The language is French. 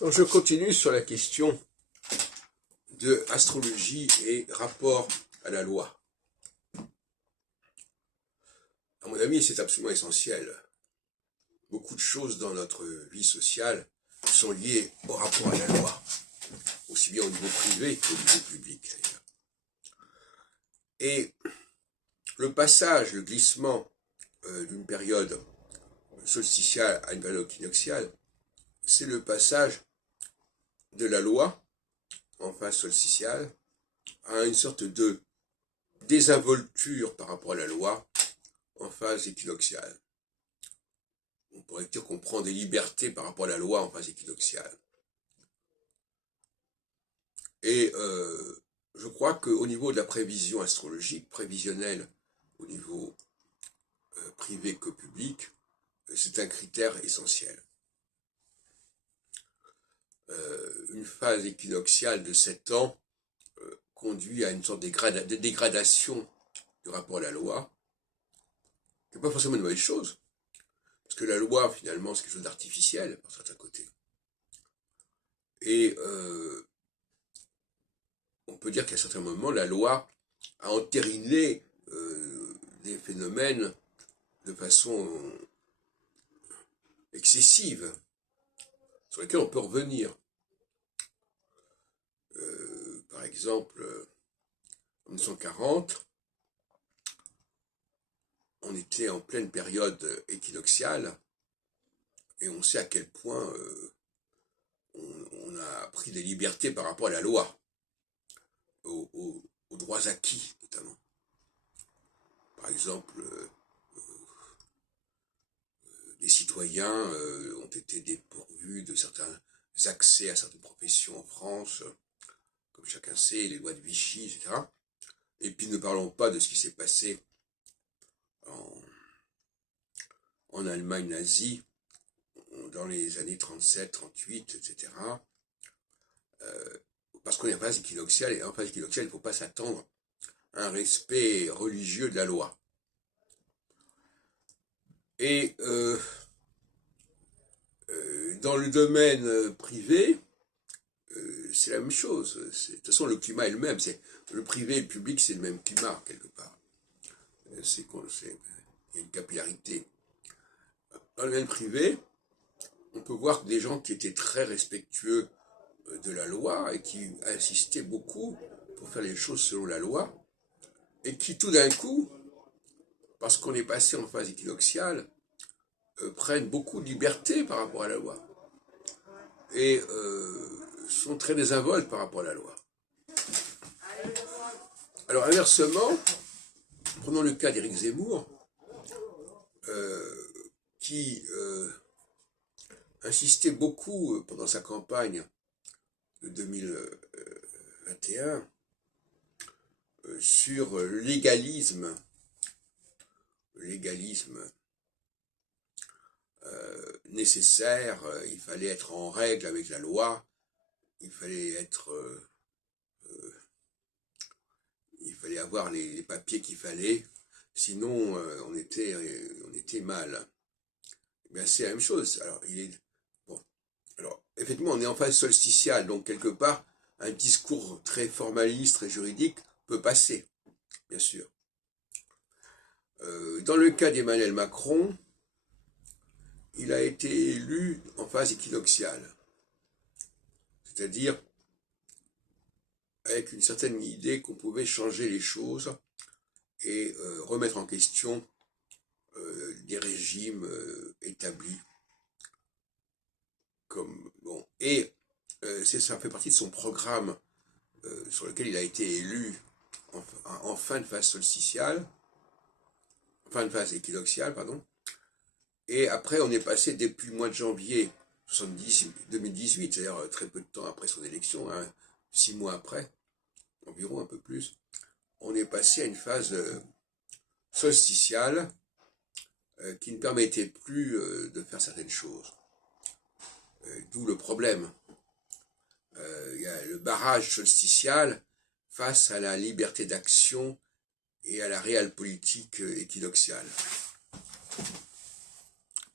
Alors, je continue sur la question de astrologie et rapport à la loi. À mon avis, c'est absolument essentiel. Beaucoup de choses dans notre vie sociale sont liées au rapport à la loi, aussi bien au niveau privé qu'au niveau public d'ailleurs. Et le passage, le glissement d'une période solsticiale à une période équinoxiale, c'est le passage de la loi en phase solsticiale à une sorte de désinvolture par rapport à la loi en phase équinoxiale. On pourrait dire qu'on prend des libertés par rapport à la loi en phase équinoxiale. Et je crois qu'au niveau de la prévision astrologique, prévisionnelle au niveau privé que public, c'est un critère essentiel. Une phase équinoxiale de 7 ans conduit à une sorte de dégradation du rapport à la loi, qui n'est pas forcément une mauvaise chose, parce que la loi, finalement, c'est quelque chose d'artificiel, par certains côtés. Et on peut dire qu'à certains moments, la loi a entériné des phénomènes de façon excessive, sur lesquels on peut revenir. Par exemple, en 1940, on était en pleine période équinoxiale, et on sait à quel point on a pris des libertés par rapport à la loi, aux droits acquis notamment. Par exemple, les citoyens ont été dépourvus de certains accès à certaines professions en France, comme chacun sait, les lois de Vichy, etc. Et puis ne parlons pas de ce qui s'est passé en Allemagne nazie, dans les années 37, 38, etc. Parce qu'on est en phase équinoxiale, et en phase équinoxiale, il ne faut pas s'attendre à un respect religieux de la loi. Et dans le domaine privé, c'est la même chose. De toute façon, le climat est le même. Le privé et le public, c'est le même climat, quelque part. Il y a une capillarité. Dans le domaine privé, on peut voir des gens qui étaient très respectueux de la loi et qui insistaient beaucoup pour faire les choses selon la loi, et qui tout d'un coup, parce qu'on est passé en phase équinoxiale, prennent beaucoup de liberté par rapport à la loi et sont très désinvoltes par rapport à la loi. Alors inversement, prenons le cas d'Éric Zemmour, qui insistait beaucoup pendant sa campagne de 2021 sur le légalisme nécessaire. Il fallait être en règle avec la loi, il fallait avoir les papiers qu'il fallait, sinon on était mal. Mais c'est la même chose. Alors, effectivement, on est en phase solsticiale, donc quelque part, un discours très formaliste, très juridique peut passer, bien sûr. Dans le cas d'Emmanuel Macron, il a été élu en phase équinoxiale, c'est-à-dire avec une certaine idée qu'on pouvait changer les choses et remettre en question des régimes établis. Et ça fait partie de son programme sur lequel il a été élu en fin de phase solsticiale, fin de phase équinoxiale, pardon. Et après, on est passé depuis le mois de janvier 2018, c'est-à-dire très peu de temps après son élection, 6 mois après, environ un peu plus, on est passé à une phase solsticiale qui ne permettait plus de faire certaines choses. D'où le problème. Il y a le barrage solsticial face à la liberté d'action et à la réelle politique équinoxiale.